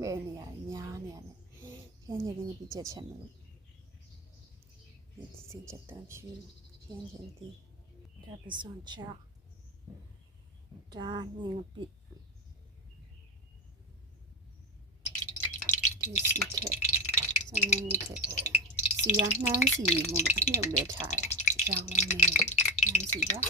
မဲနေရညားနေရတယ်ခင်းနေပြီးချက်ချက်မလို့ဒီစင်ချက်တမ်းဖြူခင်းချင်းဒီဒါပစွန်ချာဒါငင်းပိဒီစီတဲ့စနေနေတဲ့စီရနှမ်းစီမို့အမြုပ်လဲထားတယ်ရောင်းနေနှမ်းစီပါ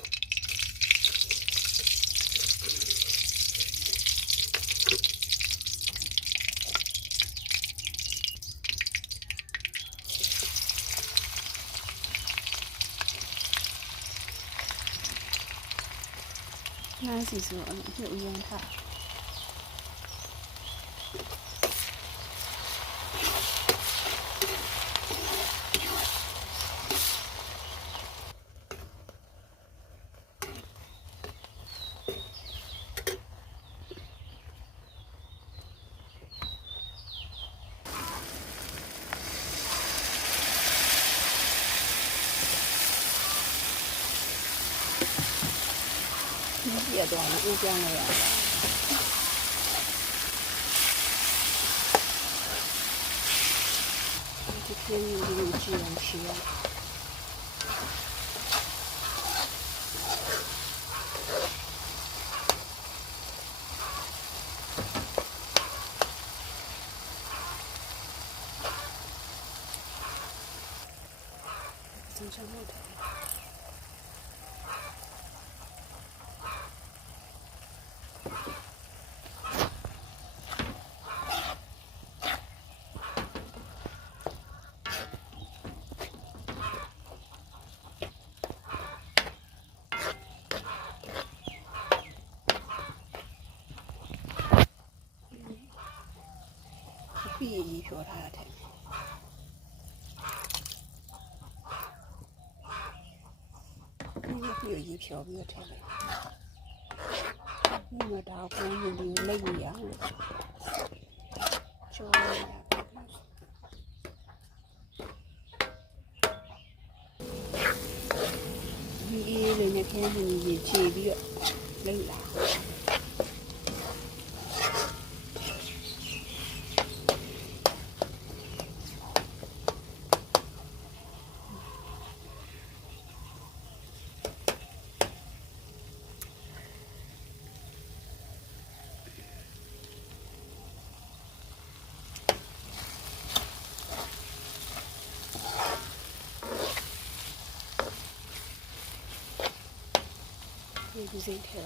နှမ်းစီဆိုအမြုပ်ရမ်းထားပြည့်တော့ဦးပြောင်းလိုက်ရတာဒီပြင်းကြီးကိုကြည့်အောင်ရှိရစမ်းလို့တယ်ပြည့်ကြီးပြောထားတယ်ပြည့်ကြီးဖြောပြီးတော့ထည့်လိုက်ဒီမှာတော့ကိုင်းနေပြီးလိုက်ရအောင်ချိုးရဒီအေးလေးနဲ့ခင်းနေပြီးခြေပြီးတော့လိုက်လာဒီစိတ်ထဲ